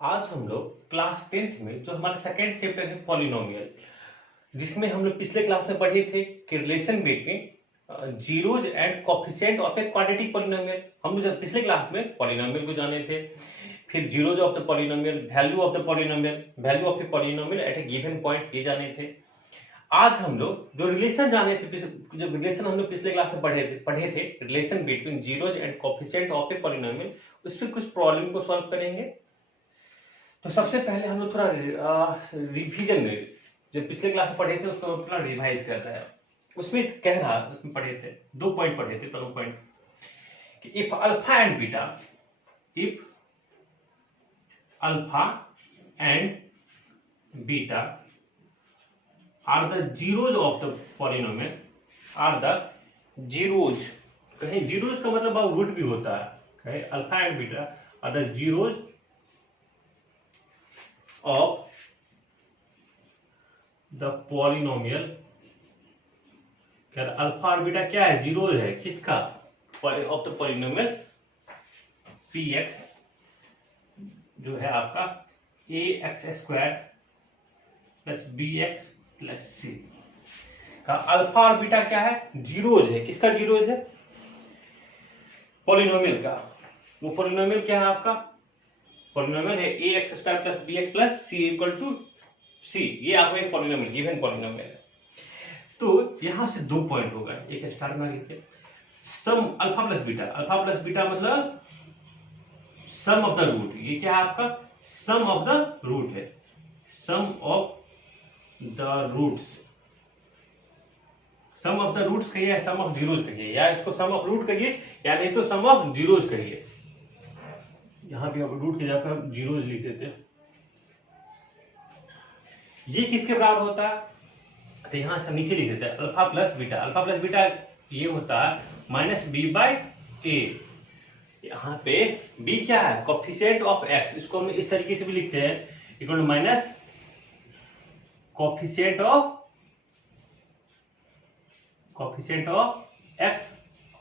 आज हम लोग क्लास 10th में जो हमारा सेकेंड चैप्टर है पॉलिनोमियल, जिसमें हम लोग पिछले क्लास में पढ़े थे कि relation between zeros and coefficient of a quadratic polynomial. हम लोग पिछले क्लास में पॉलिनोमियल को जाने थे, फिर zeros of the polynomial, value of the polynomial, value of a polynomial at a given point, ये जाने थे। आज हम लोग जो रिलेशन जाने थे, जो रिलेशन हम लोग पिछले क्लास में पढ़े थे relation between zeros and coefficient of a polynomial, उस पर कुछ प्रॉब्लम को सॉल्व करेंगे। तो सबसे पहले हम लोग थोड़ा रिवीजन, जो पिछले क्लास में पढ़े थे उसको थोड़ा रिवाइज कर रहे हैं। उसमें कह रहा, उसमें पढ़े थे, 2 पॉइंट पढ़े थे, दोनों पॉइंट कि if alpha and beta, if alpha and beta are the zeros of the polynomial, are the zeros, कहीं जीरोज का मतलब रूट भी होता है, कहीं alpha and beta are the zeros of the polynomial, क्या अल्फा और बीटा क्या है, जीरो है, किसका, ऑफ द पॉलिनोमियल px, जो है आपका ax² plus bx plus c का अल्फा और बीटा क्या है, जीरोज है, किसका जीरोज है, पॉलिनोमियल का। वो पॉलिनोमियल क्या है आपका, पॉलिनोमियल है ax² plus bx plus c equal to c, ये आपका एक पॉलिनोमियल, गिवन पॉलिनोमियल है। तो यहां से 2 पॉइंट होगा, एक स्टार में लिखिए, सम अल्फा प्लस बीटा मतलब सम ऑफ द रूट, ये क्या है आपका, सम ऑफ द रूट है, sum of the roots, sum of the roots कहिए या सम ऑफ जीरोज कहिए, या इसको सम ऑफ रूट कहिए या नहीं तो सम ऑफ जीरोज कहिए। यहां पे रूट की जगह पे हम जीरोज लिख देते हैं। ये किसके बराबर होता है, तो यहां से नीचे लिख देते हैं अल्फा प्लस बीटा ये होता है माइनस बी बाई ए। यहाँ पे b क्या है, कोफिशिएंट ऑफ x, इसको हम इस तरीके से भी लिखते हैं, equal to minus coefficient of x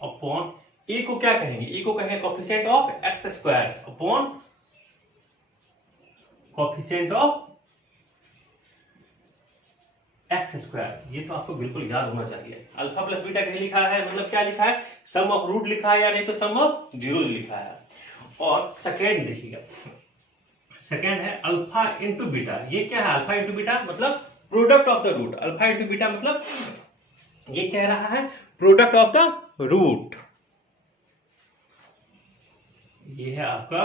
upon a को क्या कहेंगे, ए को कहेंगे coefficient of x² upon coefficient of x²। ये तो आपको बिल्कुल याद होना चाहिए। अल्फा प्लस बीटा क्या लिखा है, मतलब क्या लिखा है, सम ऑफ रूट लिखा है या नहीं तो सम ऑफ जीरोज लिखा है। और सेकेंड देखिएगा, सेकेंड है अल्फा इंटू बीटा, ये क्या है, अल्फा इंटू बीटा मतलब product of the root, alpha into beta मतलब ये कह रहा है प्रोडक्ट ऑफ द रूट, ये है आपका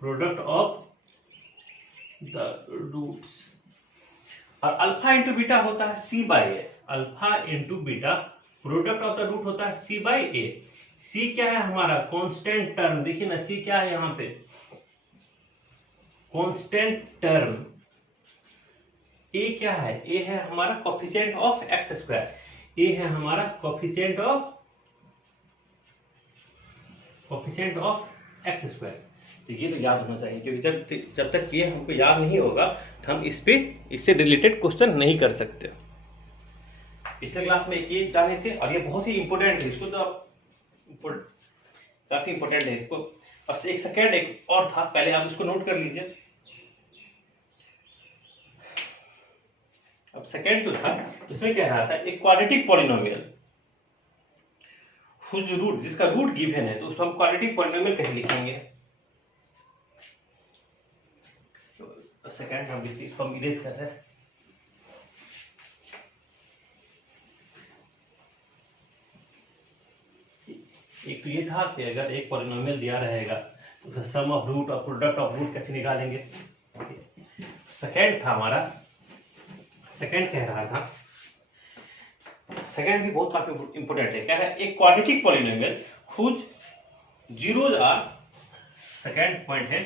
प्रोडक्ट ऑफ द रूट्स। और अल्फा इंटू बीटा होता है c by a, alpha into beta product of the root होता है सी बाई ए। सी क्या है हमारा, कांस्टेंट टर्म, देखिए ना सी क्या है यहां पे, कांस्टेंट टर्म। ए क्या है, ए है हमारा कोफिशिएंट ऑफ x², ए है हमारा कोफिशिएंट ऑफ x²। तो ये तो याद होना चाहिए, क्योंकि जब तक ये हमको याद नहीं होगा तो हम इससे रिलेटेड क्वेश्चन नहीं कर सकते। पिछले क्लास में एक ये जाने थे और ये बहुत ही इंपॉर्टेंट है, इसको तो काफी इंपॉर्टेंट है इसको। और एक सेकेंड एक और था, पहले आप इसको नोट कर लीजिए। अब सेकेंड जो था उसमें कह रहा था एक क्वाड्रेटिक पॉलिनोमियल हुज रूट, जिसका रूट गिवन है, तो उसको हम क्वाड्रेटिक पॉलिनोमियल कहीं लिखेंगे। तो सेकेंड हम लिखते, इसको हम इरेज कर रहे हैं। एक तो ये था कि अगर एक पॉलिनोमियल दिया रहेगा तो सम ऑफ रूट और प्रोडक्ट ऑफ रूट कैसे निकालेंगे। सेकेंड था हमारा, सेकेंड कह रहा था, सेकेंड भी बहुत काफी इंपोर्टेंट है, क्या है, एक quadratic polynomial whose zeros are, second point है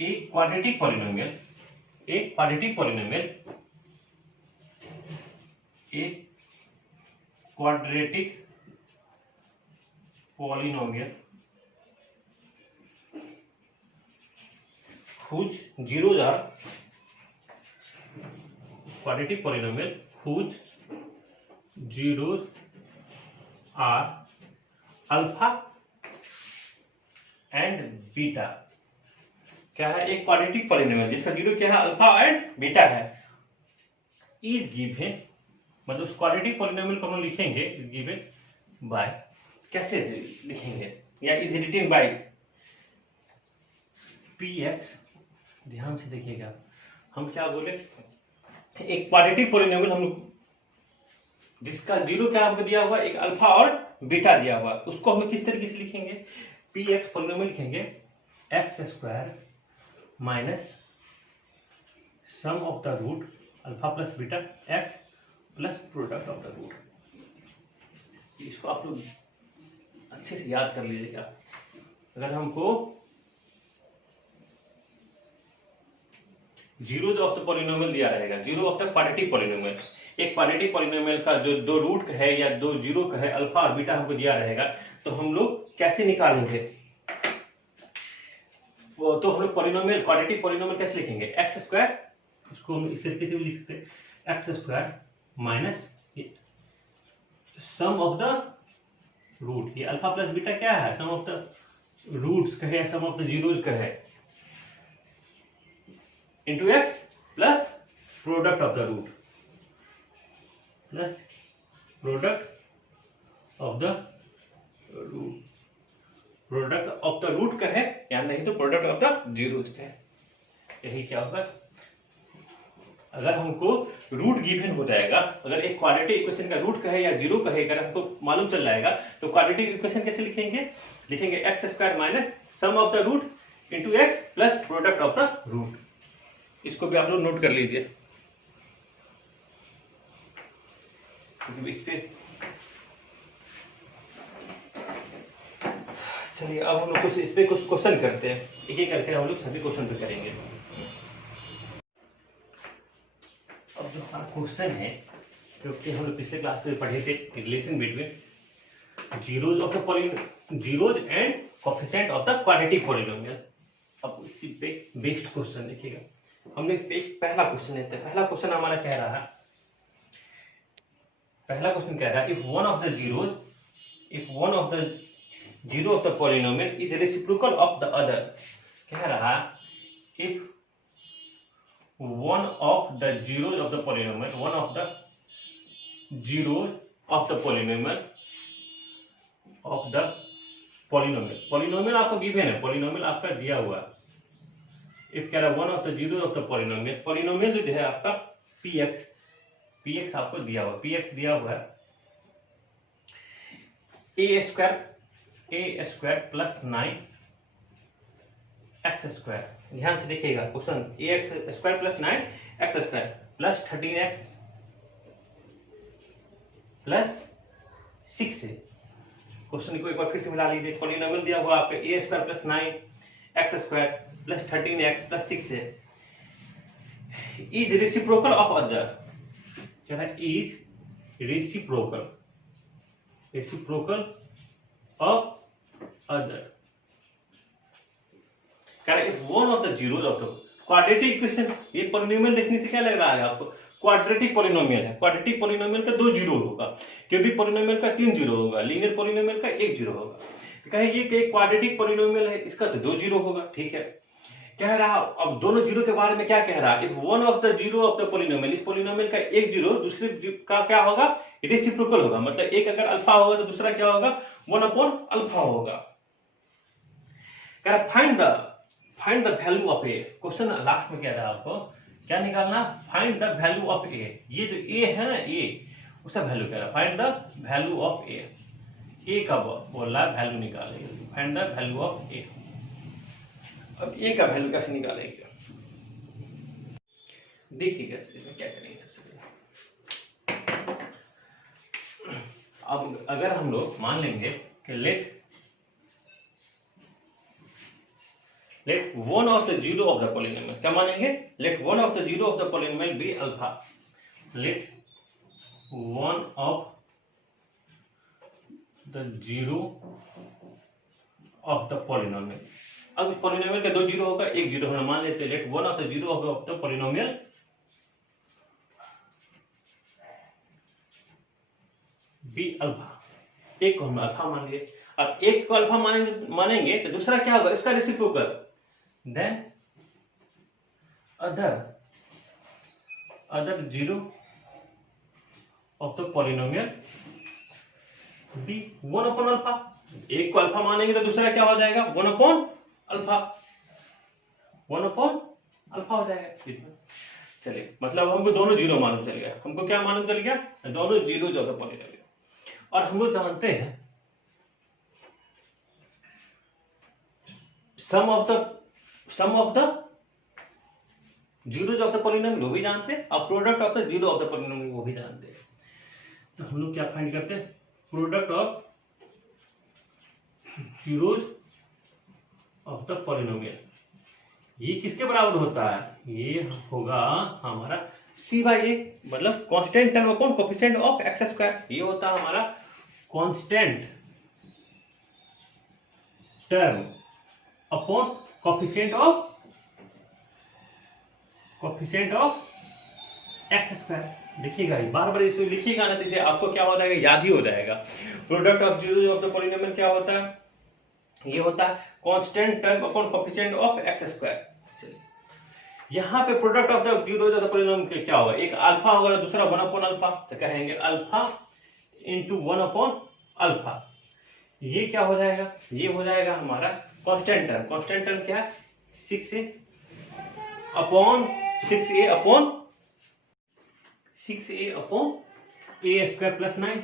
एक क्वाड्रेटिक पॉलिनोमियल, एक क्वाड्रेटिक पॉलिनोमियल, एक quadratic polynomial whose zeros are, quadratic polynomial whose zeros are alpha and beta क्या है, एक क्वाड्रेटिक पॉलिनोमियल जिसका जीरो क्या है, अल्फा एंड बीटा है, इज गिवन, मतलब उस क्वाड्रेटिक पॉलिनोमियल को हम लिखेंगे इज गिवन बाय, कैसे लिखेंगे, या is written by p x. ध्यान से देखिएगा, हम क्या बोले, एक क्वाड्रेटिक पॉलिनोमियल हम जिसका जीरो क्या हमको दिया हुआ, एक अल्फा और बीटा दिया हुआ, उसको हम किस तरीके से लिखेंगे, पी एक्स पॉलिनोमियल लिखेंगे x square minus sum of the root alpha plus beta x plus product of the root. इसको आप लोग अच्छे से याद कर लीजिएगा। अगर हमको जीरो ऑफ द पॉलिनोमियल दिया रहेगा, zero of the quadratic polynomial, एक क्वाड्रेटिक पॉलिनोमियल का जो दो रूट का है या दो जीरो का है, अल्फा और बीटा हमको दिया रहेगा, तो हम लोग कैसे निकालेंगे, वो तो हम लोग पॉलिनोमियल क्वाड्रेटिक पॉलिनोमियल कैसे लिखेंगे, एक्स स्क्वायर, उसको हम इस तरीके से भी लिख सकते हैं x square minus sum of the root, ये अल्फा प्लस बीटा क्या है, सम ऑफ द रूट्स का है, सम ऑफ द जीरोज का है, into x plus product of the root plus product of the root, product of the root का है या नहीं तो प्रोडक्ट ऑफ द जीरोज का है। यही क्या होगा, अगर हमको रूट गिवन हो जाएगा, अगर एक क्वाड्रेटिक इक्वेशन का रूट का है या जीरो का है अगर हमको मालूम चल जाएगा, तो क्वाड्रेटिक इक्वेशन कैसे लिखेंगे, लिखेंगे x square minus sum of the root into x plus product of the root. इसको भी आप लोग नोट कर लीजिए, क्योंकि इस पे चलिए अब हम लोग कुछ इस पे कुछ क्वेश्चन करते हैं, एक एक करके हम लोग सभी क्वेश्चन पे करेंगे। अब जो हमारा क्वेश्चन है, क्योंकि हम लोग पिछले क्लास में पढ़े थे relation between zeros of the polynomial, zeros and coefficient of the quadratic polynomial. अब इसी पे बेस्ड क्वेश्चन देखिएगा, हमने एक पहला क्वेश्चन लेते हैं। पहला क्वेश्चन हमारा कह रहा है, पहला क्वेश्चन कह रहा है if one of the zeros, if one of the zero of the polynomial is reciprocal of the other, कह रहा if one of the zeros of the polynomial, one of the zeros of the polynomial polynomial आपको given है, polynomial आपका दिया हुआ है। If कह रहा one of the zeros of the polynomial जो है आपका px आपको दिया हुआ, px दिया हुआ है a square plus 9 x square. ध्यान से देखिएगा question, a x square plus 9 x square plus 13x plus 6 है। क्वेश्चन को एक बार फिर से मिला लीजिए, पॉलिनोमियल दिया हुआ आपका a square plus 9 x square plus 13x plus 6 है, इज रेसिप्रोकल ऑफ अदर, क्या है, is reciprocal of other. If one of the zeros of the quadratic equation, ये पॉलिनोमियल देखने से क्या लग रहा है आपको, क्वाड्रेटिक पॉलिनोमियल है, क्वाड्रेटिक पॉलिनोमियल का 2 जीरो होगा, क्योंकि पॉलिनोमियल का 3 जीरो होगा, लीनियर पॉलिनोमियल का 1 जीरो होगा, तो कहेंगे कि एक क्वाड्रेटिक पॉलिनोमियल है, इसका तो 2 जीरो होगा, ठीक है। कह रहा अब दोनों जीरो के बारे में क्या कह रहा है, if one of the zero of the polynomial, इस पॉलिनोमियल का एक जीरो दूसरे का क्या होगा, रेसिप्रोकल होगा, मतलब एक अगर अल्फा होगा तो दूसरा क्या होगा, 1 अपॉन अल्फा होगा। कह रहा find the value of A, question last में कह रहा है आपको क्या निकालना, फाइंड द वैल्यू ऑफ ए, ये जो ए है ना, ए उसका वैल्यू कह रहा है, फाइंड द वैल्यू ऑफ ए का बोल रहा है वैल्यू निकालेंगे, फाइंड द वैल्यू ऑफ ए। अब ए का वैल्यू कैसे निकालेंगे, देखिएगा इसमें क्या करेंगे। अब अगर हम लोग मान लेंगे कि let one of the zero of the polynomial, क्या मानेंगे, let one of the zero of the polynomial be alpha, let one of the zero of the polynomial, अब पॉलिनोमियल का 2 जीरो होगा, 1 जीरो होना मान लेते हैं, let one of the zero of the polynomial be alpha, एक को हम अल्फा मान लिए। अब एक को अल्फा मानेंगे तो दूसरा क्या होगा, इसका reciprocal, then other zero of the polynomial be 1 upon alpha. एक को अल्फा मानेंगे तो दूसरा क्या हो जाएगा, 1 अपॉन अल्फा, 1 अपॉन अल्फा हो जाएगा। चलिए, मतलब हमको दोनों जीरो मालूम चल गया। हमको क्या मालूम चल गया, दोनों जीरो जो है पॉलिनोमियल। और हम लोग जानते हैं sum of the zero of the polynomial वो भी जानते हैं, और product of the zero of the polynomial वो भी जानते हैं। तो हम लोग क्या फाइंड करते हैं, product of zeros of the polynomial. ये किसके बराबर होता है, ये होगा हमारा सी बाई ए, मतलब constant term upon coefficient of x square. ये होता है हमारा constant term upon coefficient of x square. देखिएगा, बार बार इसको लिखिएगा ना, जैसे आपको क्या हो जाएगा, याद ही हो जाएगा। Product of zero of the polynomial क्या होता है, ये होता है constant term upon coefficient of x square. यहाँ पे product of the zero of the polynomial क्या होगा, एक अल्फा होगा, दूसरा 1 अपॉन अल्फा, तो कहेंगे अल्फा इंटू 1 अपॉन अल्फा। ये क्या हो जाएगा, ये हो जाएगा हमारा कांस्टेंट टर्म। कांस्टेंट टर्म क्या है, 6a upon a square plus 9,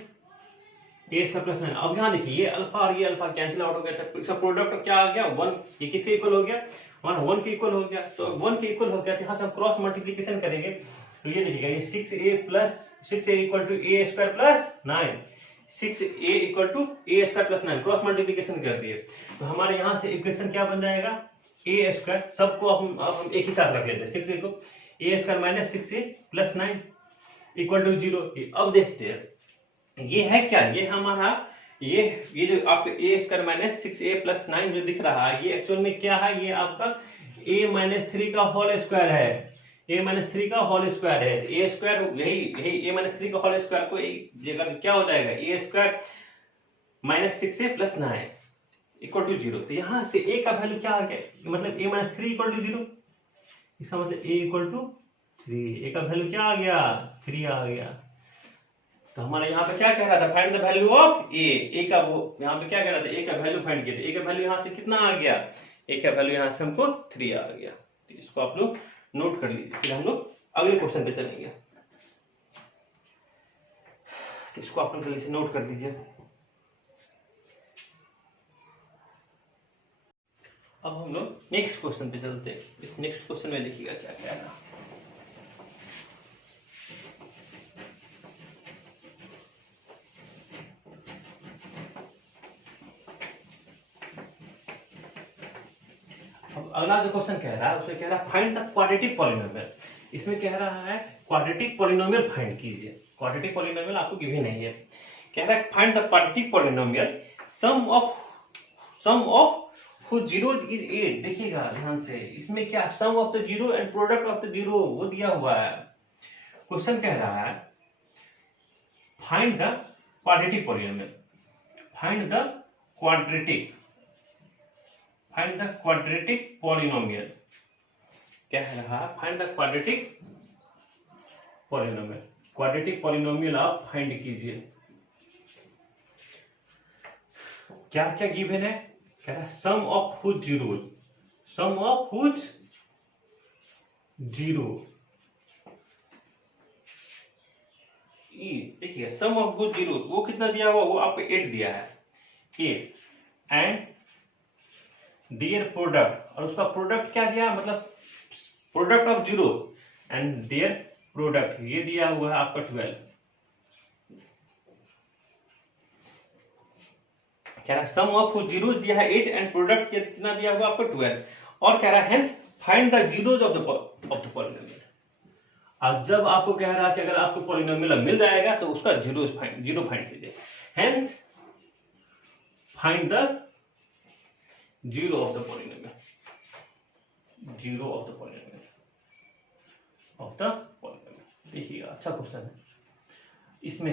a square plus 9। अब यहाँ देखिए, ये अल्फा और ये अल्फा कैंसिल आउट हो गया था, इसका प्रोडक्ट क्या आ गया 1, ये किसके इक्वल हो गया, 1 के इक्वल हो गया। तो 1 के इक्वल हो गया, तो यहाँ से हम क्रॉस मल्टीप्लीकेशन करेंगे, तो ये देखिएगा, ये 6a equal to a square plus 9, 6a equal to a square plus 9, cross multiplication कर दिए। तो हमारे यहाँ से इक्वेशन क्या बन जाएगा, a स्क्वायर, सबको हम एक ही साथ रख लेते हैं, 6a को a square minus 6a plus 9 equal to 0। अब देखते हैं ये है क्या, ये हमारा ये जो आपको a square minus 6a plus 9 जो दिख रहा है, ये एक्चुअल में क्या है, ये आपका a माइनस 3 का होल स्क्वायर है, a माइनस 3 का होल स्क्वायर है। a स्क्वायर यही a माइनस 3 का होल स्क्वायर को जगह क्या हो जाएगा, a square minus 6a plus 9 equal to 0। तो यहाँ से a का वैल्यू क्या आ गया, मतलब a माइनस 3 इक्वल टू 0, इसका मतलब a इक्वल टू 3, a का वैल्यू क्या आ गया, 3 आ गया। तो हमारा यहाँ पे क्या कह रहा था, find the value of a का, वो यहाँ पे क्या कह रहा था, a का वैल्यू फाइंड किया, a का वैल्यू यहाँ से कितना आ गया, a का वैल्यू यहाँ से हमको 3 आ गया। तो इसको आप लोग नोट कर लीजिए, फिर हम लोग अगले क्वेश्चन पे चलेंगे। तो इसको आप लोग जल्दी से नोट कर लीजिए। अब हम लोग नेक्स्ट क्वेश्चन पे चलते हैं। इस नेक्स्ट क्वेश्चन में देखिएगा क्या क्या है। अब अगला जो क्वेश्चन कह रहा है, उसमें कह रहा है फाइंड द क्वाड्रेटिक पॉलिनोमियल। इसमें कह रहा है क्वाड्रेटिक पॉलिनोमियल फाइंड कीजिए। क्वाड्रेटिक पॉलिनोमियल आपको गिवन नहीं है, कह रहा है find the quadratic polynomial sum of whose zeros is 8। देखिएगा ध्यान से, इसमें क्या sum of the zero and product of the zero वो दिया हुआ है। क्वेश्चन कह रहा है find the quadratic polynomial, find the quadratic polynomial, कह रहा है find the quadratic polynomial. Quadratic polynomial आप फाइंड कीजिए। क्या क्या गिवन है, कह रहा है सम ऑफ हुज जीरो, देखिए सम ऑफ हुज जीरो वो कितना दिया हुआ, वो आपको 8 दिया है, 8 एंड देयर प्रोडक्ट, और उसका प्रोडक्ट क्या दिया, मतलब product of zero and their product ये दिया हुआ है आपका 12। कह रहा है सम ऑफ जीरो दिया है 8 एंड प्रोडक्ट कितना दिया हुआ आपको 12, और कह रहा है hence find the zeros of the polynomial. अब जब आपको कह रहा है कि अगर आपको पॉलिनोमियल मिल जाएगा तो उसका जीरो फाइंड कीजिए। Hence find the zero of the polynomial, zero of the polynomial देखिएगा अच्छा क्वेश्चन है। इसमें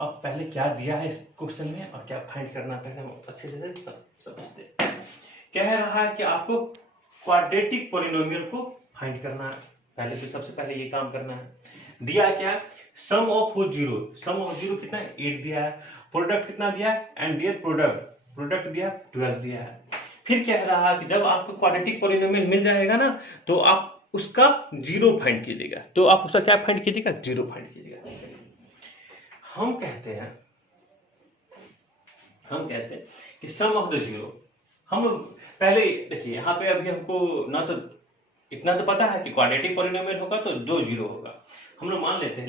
अब पहले क्या दिया है इस क्वेश्चन में और क्या फाइंड करना पहले हम अच्छे से समझते हैं। कह रहा है कि आपको क्वाड्रेटिक पॉलिनोमियल को फाइंड करना है। पहले तो सबसे पहले ये काम करना है। दिया क्या है, sum of zero, sum of zero कितना है 8 दिया है, प्रोडक्ट कितना दिया है एंड दियर प्रोडक्ट दिया 12 दिया है। फिर कह रहा है कि जब आपको क्वाड्रेटिक पॉलिनोमियल मिल जाएगा ना तो आप उसका जीरो फाइंड कीजिएगा। तो आप उसका क्या फाइंड कीजिएगा, जीरो फाइंड कीजिएगा। हम कहते हैं कि सम ऑफ द जीरो, हम लोग पहले देखिए यहाँ पे अभी हमको ना तो इतना तो पता है कि क्वाड्रेटिक पॉलिनोमियल होगा तो दो जीरो होगा। हम लोग मान लेते हैं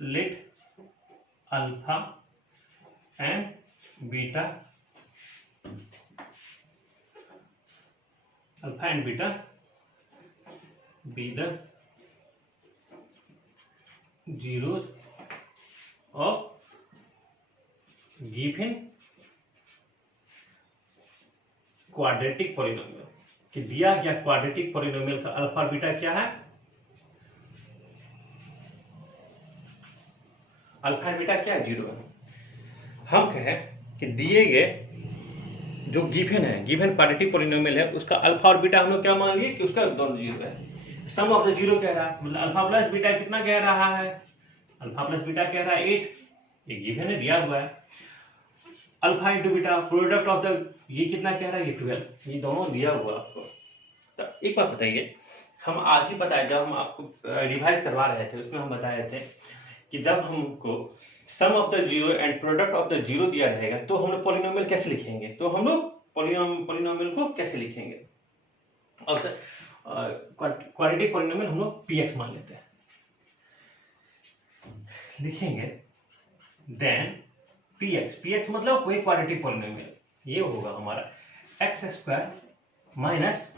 let alpha and beta be the zeros of given quadratic polynomial. कि दिया गया क्वाड्रेटिक पॉलिनोमियल का अल्फा बीटा क्या है, अल्फा बीटा क्या है, जीरो है। हम कहें कि दिए गए जो गिवन है, गिवन क्वाड्रेटिक पॉलिनोमियल है, उसका अल्फा और बीटा हम लोग क्या मान लिए कि उसका दोनों जीरो है। सम ऑफ द जीरो कह रहा है, मतलब अल्फा प्लस बीटा कितना कह रहा है, अल्फा प्लस बीटा कह रहा है 8, ये गिवन है दिया हुआ है। Alpha into beta product of the, ये कितना कह रहा है, ये 12, ये दोनों दिया हुआ आपको। तो एक बात बताइए, हम आज ही बताए जब हम आपको रिवाइज करवा रहे थे उसमें हम बताए थे कि जब हमको sum of the zero and product of the zero दिया रहेगा तो हम लोग पॉलिनोमियल कैसे लिखेंगे, तो हम लोग पॉलिनोमियल को कैसे लिखेंगे। और क्वाड्रेटिक पॉलिनोमियल हम लोग px मान लेते हैं, लिखेंगे देन px मतलब कोई क्वाड्रेटिक पॉलिनोमियल, ये होगा हमारा x square minus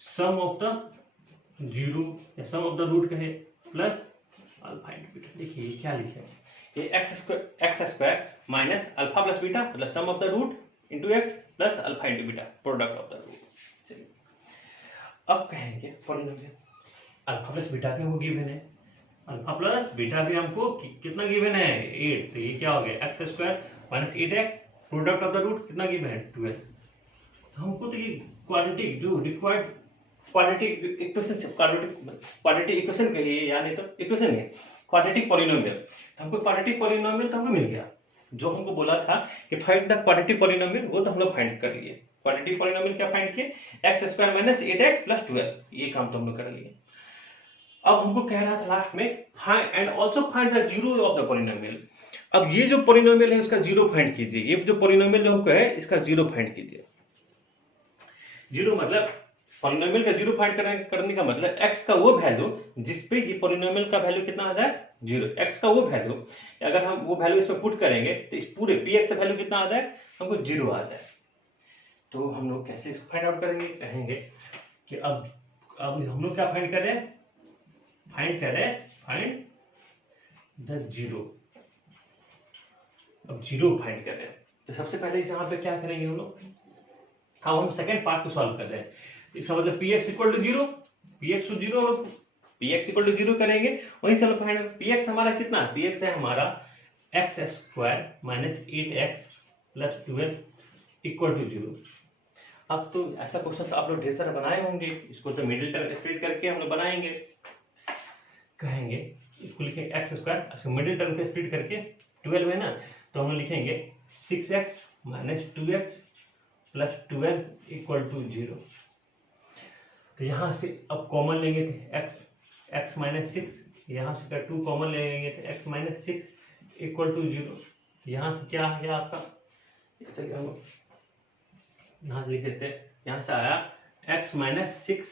sum of the zero या सम ऑफ द रूट कहे प्लस अल्फा इंटू बीटा। देखिए ये क्या लिखे, ये x square minus alpha plus beta मतलब sum of the root into x plus alpha into beta product of the root. चलिए अब कहेंगे पॉलिनोमियल अल्फा प्लस बीटा भी हमको गिवन है, अल्फा प्लस बीटा भी हमको कितना गिवन है 8, तो ये क्या हो गया x square minus 8x product of the root कितना गिवन है 12। तो हमको तो ये क्वाड्रेटिक जो रिक्वायर्ड क्वाड्रेटिक इक्वेशन कहिए या नहीं तो इक्वेशन है क्वाड्रेटिक पॉलिनोमियल, तो हमको क्वाड्रेटिक पॉलिनोमियल तो हमको मिल गया। जो हमको बोला था कि फाइंड द क्वाड्रेटिक पॉलिनोमियल वो तो हम लोग फाइंड कर लिए। क्वाड्रेटिक पॉलिनोमियल क्या फाइंड किए, x square minus 8x plus 12, ये काम तो हम लोग कर लिए। अब हमको कह रहा था लास्ट में find and also find the zero of the polynomial. अब ये जो पॉलिनोमियल है उसका जीरो फाइंड कीजिए, ये जो पॉलिनोमियल जो हमको है इसका जीरो फाइंड कीजिए। जीरो मतलब पॉलिनोमियल का जीरो फाइंड करने का मतलब x का वो वैल्यू जिसपे ये पॉलिनोमियल का वैल्यू कितना आ जाए जीरो, x का वो वैल्यू अगर हम वो वैल्यू इसमें पुट करेंगे तो इस पूरे px का वैल्यू कितना आ जाए, हमको जीरो आ जाए। तो हम लोग कैसे इसको फाइंड आउट करेंगे, कहेंगे कि अब हम लोग क्या फाइंड करें, फाइंड द जीरो। अब जीरो फाइंड करें तो सबसे पहले यहाँ पे क्या करेंगे हम लोग, हम सेकंड पार्ट को सॉल्व कर रहे हैं। इसका मतलब px equal to zero, px to zero, px equal to zero करेंगे वहीं से फाइंड। px हमारा कितना, px है हमारा x square minus 8x plus 12 equal to zero. अब तो ऐसा क्वेश्चन तो आप लोग ढेर सारा बनाए होंगे, इसको तो मिडिल टर्म स्प्लिट करके हम लोग बनाएंगे। कहेंगे इसको लिखेंगे एक्स स्क्वायर, मिडिल टर्म के स्प्लिट करके 12 है ना, तो हम लोग लिखेंगे 6x minus 2x plus 12 equal to zero. तो यहाँ से अब कॉमन लेंगे थे x माइनस 6, यहाँ से 2 कॉमन लेंगे थे x minus 6 equal to zero. यहाँ से क्या आ गया आपका, चलिए हम यहाँ से लिख देते हैं, यहाँ से आया x minus 6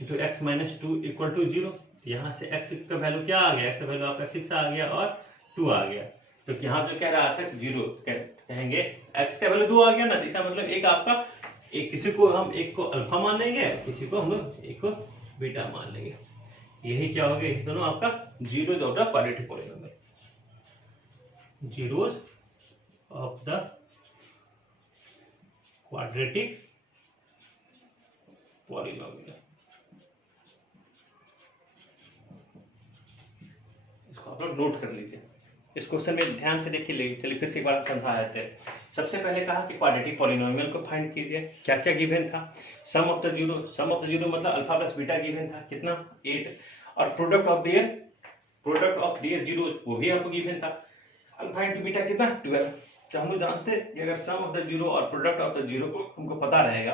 into x minus 2 equal to zero. यहाँ से x का वैल्यू क्या आ गया, x का वैल्यू आपका 6 आ गया और 2 आ गया। तो यहाँ पे कह रहा था जीरो, कहेंगे x का वैल्यू 2 आ गया ना, इसका मतलब एक आपका एक किसी को हम एक को अल्फा मान लेंगे, किसी को हम लोग एक को बीटा मान लेंगे। यही क्या हो गया, इस दोनों आपका zeros of the quadratic polynomial, zeros of the quadratic polynomial. इसको आप लोग नोट कर लीजिए। इस क्वेश्चन में ध्यान से देखिए, चलिए फिर से एक बार समझा देते हैं। सबसे पहले कहा कि क्वाड्रेटिक पॉलिनोमियल को फाइंड कीजिए। क्या क्या गिवन था? सम ऑफ द जीरो मतलब अल्फा प्लस बीटा गिवन था, कितना 8, और प्रोडक्ट ऑफ देयर जीरो वो भी आपको गिवन था, अल्फा इंटू बीटा कितना 12। तो हम लोग जानते हैं कि अगर सम ऑफ द जीरो और प्रोडक्ट ऑफ द जीरो को हमको पता रहेगा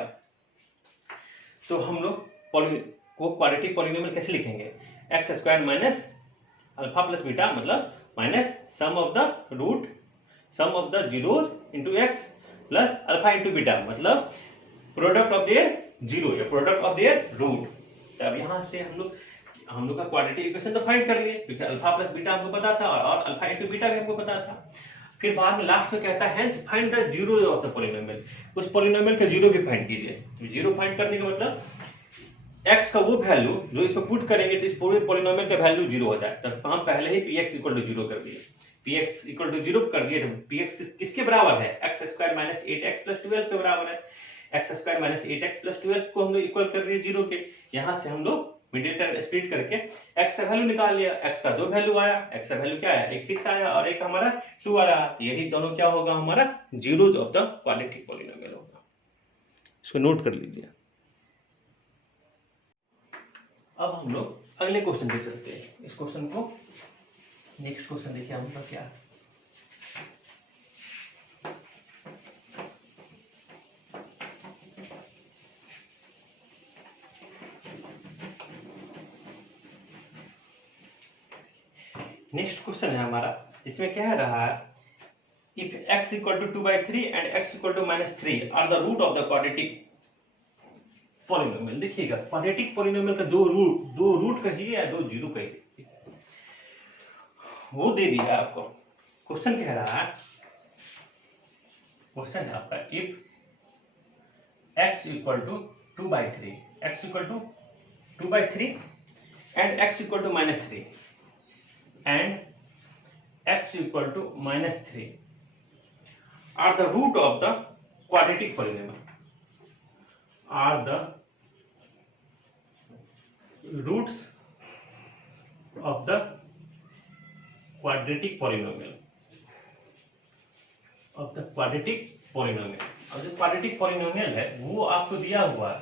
तो हम लोग को क्वाड्रेटिक पॉलिनोमियल कैसे लिखेंगे? X square minus alpha plus beta मतलब minus sum of the zero into x plus alpha into beta मतलब प्रोडक्ट ऑफ देयर जीरो या प्रोडक्ट ऑफ देयर रूट। अब यहां से हम लोग का क्वाड्रेटिक इक्वेशन तो फाइंड कर लिए, क्योंकि अल्फा प्लस बीटा हमको पता था और अल्फा इंटू बीटा भी हमको पता था। फिर बाद में लास्ट में कहता है hence find the zero of the polynomial, उस पॉलिनोमियल का जीरो भी फाइंड कीजिए। तो जीरो फाइंड करने का मतलब x का वो वैल्यू जो इसको पुट करेंगे तो इस पूरे पॉलिनोमियल का वैल्यू जीरो हो जाए। तो हम पहले ही px इक्वल टू जीरो कर दिए, px इक्वल टू जीरो कर दिए। तो px किसके बराबर है? X square minus 8x plus 12 के बराबर है। X square minus 8x plus 12 को हम लोग इक्वल कर दिए जीरो के। यहां से हम लोग मिडिल टर्म स्प्लिट करके x का वैल्यू निकाल लिया। x का दो वैल्यू आया, x का वैल्यू क्या है? एक 6 आया और एक हमारा 2 आया। यही दोनों क्या होगा? हमारा zeros of the quadratic polynomial होगा। इसको नोट कर लीजिए। अब हम लोग अगले क्वेश्चन पे चलते हैं। इस क्वेश्चन को नेक्स्ट क्वेश्चन देखिए हम लोग क्या है। नेक्स्ट क्वेश्चन है हमारा, इसमें क्या है रहा है? If x equal to 2/3 and x equal to -3 are the root of the quadratic polynomial. देखिएगा क्वाड्रेटिक पॉलिनोमियल का दो रूट कहिए या दो जीरो कहिए, वो दे दिया आपको। क्वेश्चन कह रहा है, क्वेश्चन है आपका if x equal to 2/3 x equal to 2/3 and x equal to -3 and x equal to -3 are the root of the quadratic polynomial, are the roots of the quadratic polynomial of the quadratic polynomial। और जो quadratic polynomial है वो आपको दिया हुआ है,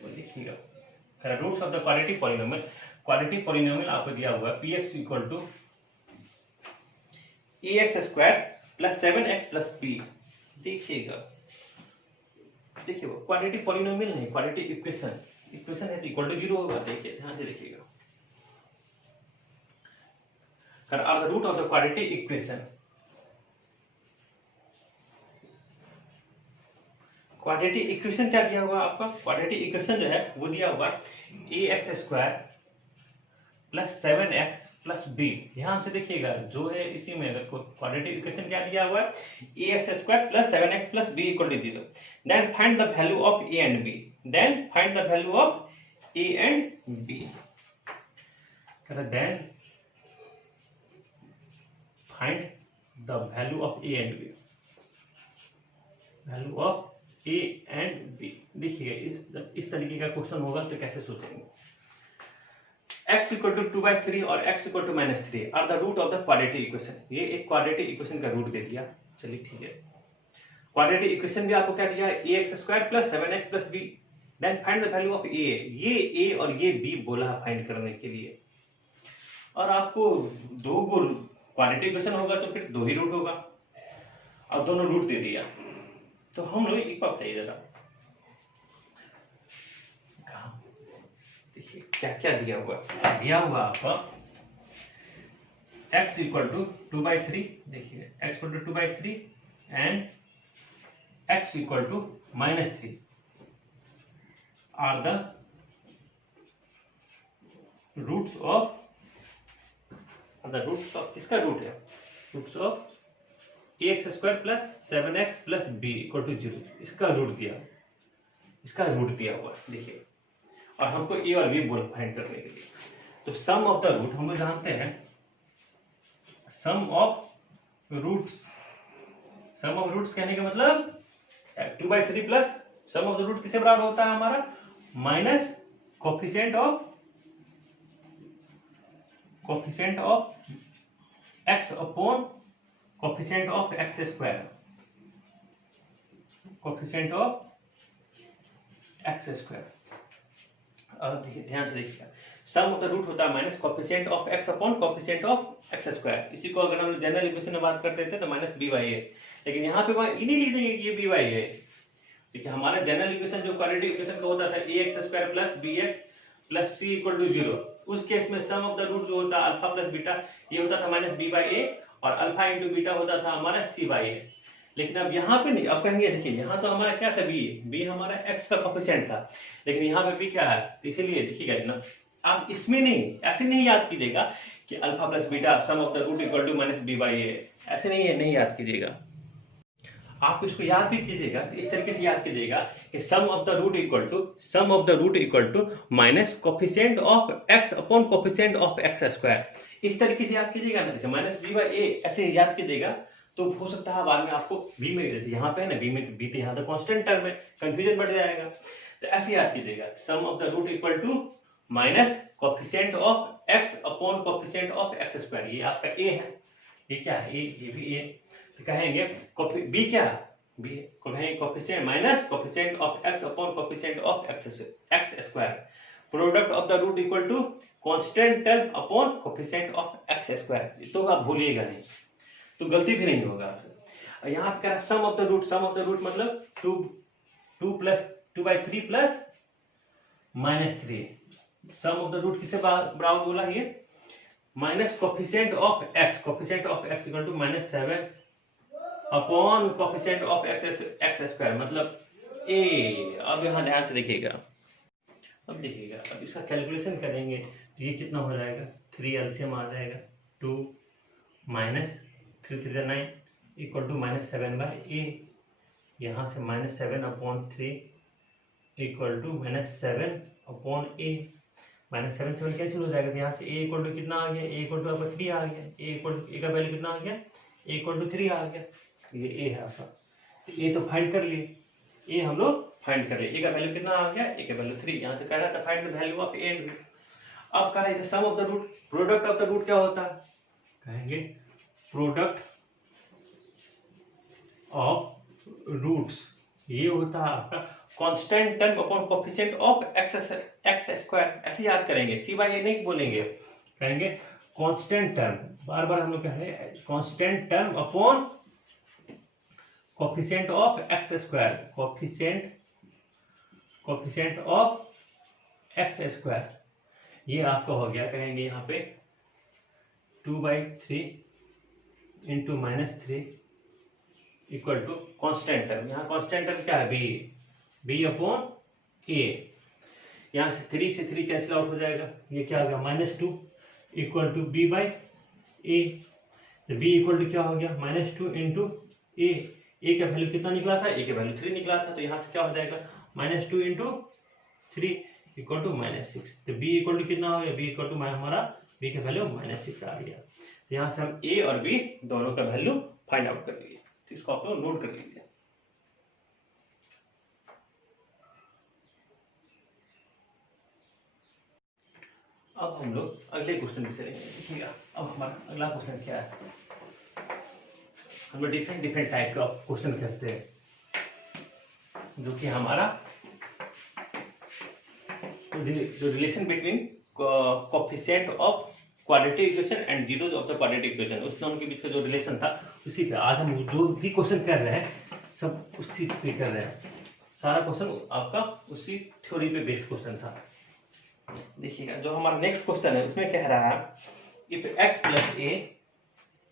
तो देखिएगा roots of the quadratic polynomial आपको दिया हुआ है px equal to ax square plus 7x plus b। देखिए वो क्वाड्रेटिक पॉलिनोमियल नहीं, क्वाड्रेटिक इक्वेशन है तो इक्वल टू जीरो होगा। देखिए ध्यान से देखिएगा, are the root of the quadratic equation. Quadratic equation क्या दिया हुआ आपका? क्वाड्रेटिक इक्वेशन जो है वो दिया हुआ ax square plus 7x plus b। ध्यान से देखिएगा जो है इसी में अगर क्वाड्रेटिक इक्वेशन क्या दिया हुआ है? ax square plus 7x plus b equal to 0। Then find the value of a and b। Then find the value of a and b। Then find the value of a and b। Value of a and b। देखिए इस तरीके का question होगा तो कैसे सोचेंगे? x equal to 2/3 और x equal to -3 are the root of the quadratic equation. ये एक क्वाड्रेटिक इक्वेशन का रूट दे दिया। चलिए ठीक है, क्वाड्रेटिक इक्वेशन भी आपको क्या दिया है? ax square plus 7x plus b। Then find the value of a। ये a और ये b बोला है फाइंड करने के लिए, और आपको दो क्वाड्रेटिक इक्वेशन होगा तो फिर दो ही रूट होगा, और दोनों रूट दे दिया। तो हम लोग एक बात बताइए जरा, देखिए क्या क्या दिया हुआ आपका x इक्वल टू 2/3। देखिए x equal to 2/3 and x equal to -3 are the roots of किसका रूट है? Roots of ax square plus 7x plus b equal to 0। इसका रूट दिया हुआ है। देखिए, और हमको a और b बोल फाइंड करने के लिए, तो सम ऑफ द रूट हम लोग जानते हैं, सम ऑफ रूट्स कहने का मतलब 2/3 plus sum of the root किससे बराबर होता है हमारा? Minus coefficient of coefficient of x upon coefficient of x square, coefficient of x square. और देखिए ध्यान से देखिएगा, सम ऑफ द रूट होता है minus coefficient of x upon coefficient of x square. इसी को अगर हम जनरल इक्वेशन में बात करते थे तो माइनस बी वाई है, लेकिन यहाँ पे इन्हीं लिख देंगे कि ये बी वाई है। देखिए हमारा जनरल इक्वेशन जो क्वाड्रेटिक इक्वेशन का होता था ax square plus bx plus c equal to 0, उस केस में सम ऑफ द रूट जो होता है अल्फा प्लस बीटा, ये होता था माइनस बी बाई ए, और अल्फा इंटू बीटा होता था हमारा सी बाई ए। लेकिन अब यहाँ पे नहीं, अब कहेंगे देखिए यहाँ तो हमारा क्या था, बी हमारा x का कोफिशिएंट था, लेकिन यहाँ पे बी क्या है, तो इसीलिए देखिएगा ना, आप इसमें नहीं, ऐसे नहीं याद कीजिएगा कि alpha plus beta sum of the root equal to minus b by a, ऐसे नहीं है, नहीं याद कीजिएगा। आप इसको याद भी कीजिएगा तो इस तरीके से याद कीजिएगा कि sum of the root equal to minus coefficient of x upon coefficient of x square. इस तरीके से याद कीजिएगा ना, देखिए माइनस बी बाई ए ऐसे याद कीजिएगा, तो हो सकता है बाद में आपको बी में, जैसे यहाँ पे है ना बी में, बी तो यहाँ तो कांस्टेंट टर्म है, कंफ्यूजन बढ़ जाएगा, तो ऐसे याद कीजिएगा sum of the root equal to minus coefficient of x upon coefficient of x square. ये आपका a है, ये क्या है, ये भी a, तो कहेंगे बी क्या है, बी को कहेंगे coefficient minus coefficient of x upon coefficient of x square, product of the root equal to constant term upon coefficient of x square. तो आप भूलिएगा नहीं, तो गलती भी नहीं होगा आपसे। यहाँ पे क्या सम ऑफ द रूट मतलब 2/3 plus -3, sum of the root किसे बराबर बोला, ये minus coefficient of x equal to -7 upon coefficient of x square मतलब a। अब यहाँ ध्यान से देखिएगा, अब देखिएगा, अब इसका कैलकुलेशन करेंगे तो ये कितना हो जाएगा, 3 एलसीएम आ जाएगा, 2 माइनस 3 3 9 इक्वल टू -7/a, यहाँ से -7 upon 3 equal to -7 upon a, -7 7 cancel हो जाएगा, तो यहाँ से a इक्वल टू कितना आ गया, a इक्वल टू आपका 3 आ गया, a का वैल्यू कितना आ गया, a इक्वल टू 3 आ गया, ये a है आपका, तो a तो फाइंड कर लिए, a हम लोग फाइंड कर लिए, a का वैल्यू कितना आ गया, a का वैल्यू 3, यहाँ तो कह रहा था find the value of a and b। अब कह रहा है sum of the root, product of the root क्या होता है, कहेंगे प्रोडक्ट ऑफ रूट्स, ये होता है आपका constant term upon coefficient of x square, ऐसे याद करेंगे, सी बाई ए नहीं बोलेंगे, कहेंगे कांस्टेंट टर्म, बार बार हम लोग कहेंगे constant term upon coefficient of x square, coefficient of x square, ये आपका हो गया, कहेंगे यहाँ पे 2/3 into -3 equal to constant term, यहाँ कांस्टेंट टर्म क्या है, b अपॉन a, यहाँ से 3 से 3 कैंसिल आउट हो जाएगा, ये क्या हो गया -2 equal to b by a, तो b इक्वल टू क्या हो गया -2 इंटू a का वैल्यू कितना निकला था, a का वैल्यू 3 निकला था, तो यहाँ से क्या हो जाएगा -2 इंटू 3 इक्वल टू -6, तो b इक्वल टू कितना हो गया, b इक्वल टू हमारा b का वैल्यू -6 आ गया, तो यहाँ से हम a और b दोनों का वैल्यू फाइंड आउट कर लिए, तो इसको आप लोग नोट कर लीजिए। अब हम लोग अगले क्वेश्चन में चलेंगे, देखिएगा अब हमारा अगला क्वेश्चन क्या है, हम लोग डिफरेंट टाइप का क्वेश्चन करते हैं, जो कि हमारा जो relation between coefficient of quadratic equation and zeros of the quadratic equation, उस दोनों के बीच का जो रिलेशन था, उसी पे आज हम जो भी क्वेश्चन कर रहे हैं सब उसी पे कर रहे हैं, सारा क्वेश्चन आपका उसी थ्योरी पे बेस्ड क्वेश्चन था। देखिएगा जो हमारा नेक्स्ट क्वेश्चन है उसमें कह रहा है if x plus a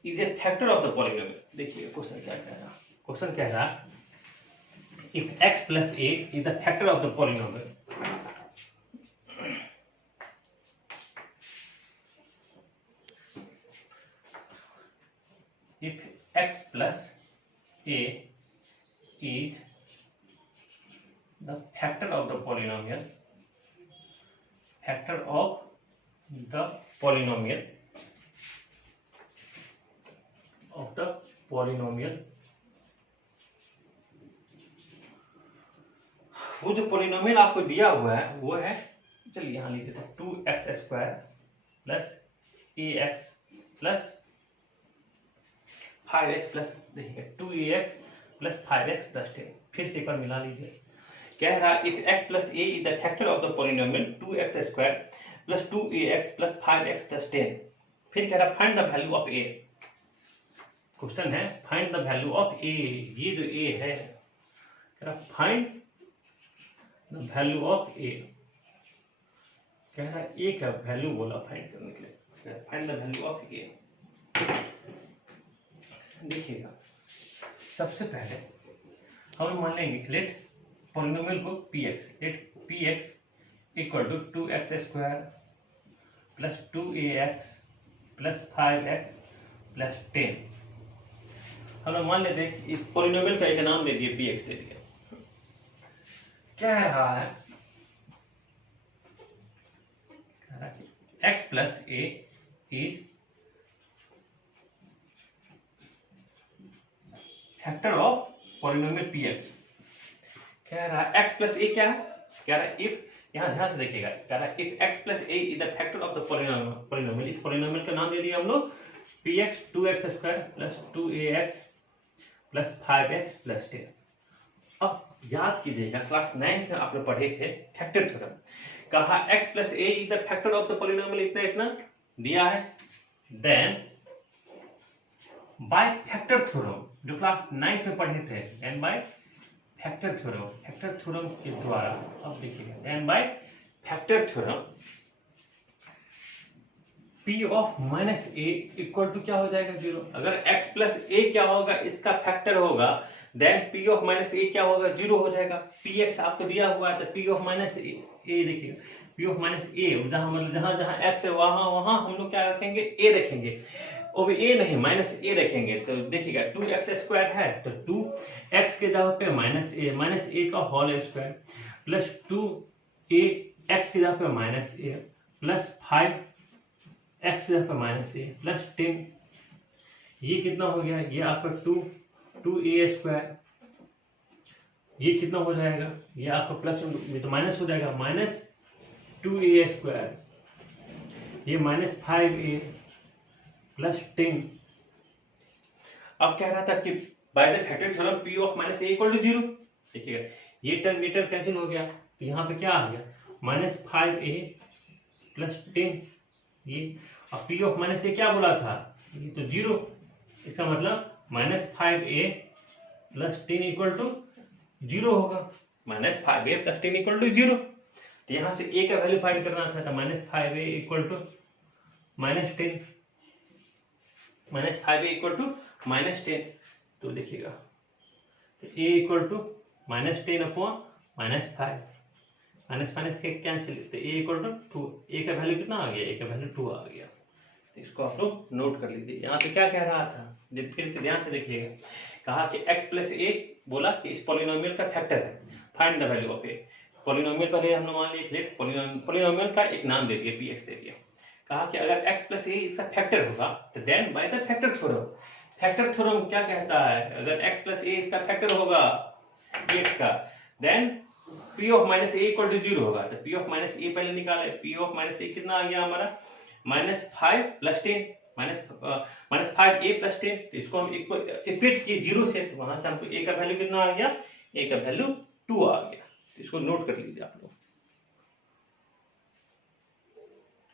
is a factor of the polynomial. देखिए क्वेश्चन क्या कह रहा है, क्वेश्चन कह रहा है if x plus a is the factor of the polynomial, if x plus a is the factor of the polynomial वो जो पॉलिनोमियल आपको दिया हुआ है वो है, चलिए यहाँ लिख देते हैं 2x² plus 2ax plus 5x plus देखिए 2ax प्लस 5x प्लस 10। फिर से एक बार मिला लीजिए। कह रहा if x plus a is the factor of the polynomial 2x square plus 2ax plus 5x plus 10। फिर कह रहा find the value of a। Question है find the value of a। ये जो a है कह रहा find the value of a। कह रहा a का वैल्यू बोला फाइंड करने के लिए। Find the value of a। देखिएगा सबसे पहले हम मान लेंगे लेट पॉलिनोमियल को px, let px equal to 2x square plus 2ax plus 5x plus 10। हम लोग मान लेते हैं इस पॉलिनोमियल का एक नाम दे दिए px दे दिया। क्या रहा है x plus a is factor of polynomial px। कह रहा है x प्लस a क्या है, कह रहा है इफ, यहां ध्यान से देखिएगा, कह रहा है if x plus a is the factor of the polynomial. इस पॉलिनोमियल का नाम दे दिया हम लोग px 2x square plus 2ax plus 5x plus 10। अब याद कीजिएगा क्लास 9 में आप लोग पढ़े थे फैक्टर थ्योरम। कहा x plus a is the factor of the polynomial, इतना इतना दिया है। देन बाय फैक्टर थ्योरम जो क्लास 9 में पढ़े थे, देन बाय फैक्टर थ्योरम के द्वारा, अब देखिएगा then by factor theorem p ऑफ माइनस a इक्वल टू क्या हो जाएगा 0। अगर x प्लस a क्या होगा इसका फैक्टर होगा, देन p ऑफ माइनस a क्या होगा 0 हो जाएगा। px आपको दिया हुआ है तो p ऑफ माइनस a देखिएगा, p ऑफ माइनस a जहां मतलब जहां जहां x है वहां हम लोग क्या रखेंगे a रखेंगे, और भी a नहीं माइनस a रखेंगे। तो देखिएगा 2x स्क्वायर है तो 2x के जगह पे माइनस a का whole square plus 2a x की जगह पे माइनस a प्लस 5x की जगह पे माइनस a प्लस 10। ये कितना हो गया, ये आपका 2a स्क्वायर, ये कितना हो जाएगा, ये आपका प्लस तो माइनस हो जाएगा, माइनस 2a स्क्वायर, ये माइनस 5a प्लस 10। अब कह रहा था कि by the factor theorem p ऑफ माइनस a इक्वल टू 0। देखिएगा ये टर्म मीटर कैंसिल हो गया तो यहाँ पे क्या आ गया माइनस 5a प्लस 10। ये अब p ऑफ माइनस a क्या बोला था, ये तो 0, इसका मतलब minus 5a plus 10 equal to 0 होगा। Minus 5a plus 10 equal to 0। तो यहाँ से a का वैल्यू फाइंड करना था तो minus 5a equal to minus 10, minus 5a equal to minus 10। तो देखिएगा तो a equal to minus 10 upon minus 5, minus minus के कैंसिल, तो a इक्वल टू 2। a का वैल्यू कितना आ गया, a का वैल्यू 2 आ गया। तो इसको आप लोग नोट कर लीजिए। यहाँ पे क्या कह रहा था, जब फिर से ध्यान से देखिएगा, कहा कि x प्लस a बोला कि इस पॉलिनोमियल का फैक्टर है, find the value of a। Polynomial पहले हम लोग मान लिए लेट पॉलिनोमियल का एक नाम दे दिया px दे दिया। कहा कि अगर x प्लस a इसका फैक्टर होगा तो then by the factor theorem. Factor theorem क्या कहता है, अगर x प्लस a इसका फैक्टर होगा px का, देन p ऑफ माइनस a इक्वल टू 0 होगा। तो p ऑफ माइनस a पहले निकाले, p ऑफ माइनस a कितना आ गया हमारा minus 5 plus 10, minus 5a plus 10। तो इसको हम इक्वेट किए 0 से, तो वहां से हमको a का वैल्यू कितना आ गया, a का वैल्यू 2 आ गया। तो इसको नोट कर लीजिए आप लोग।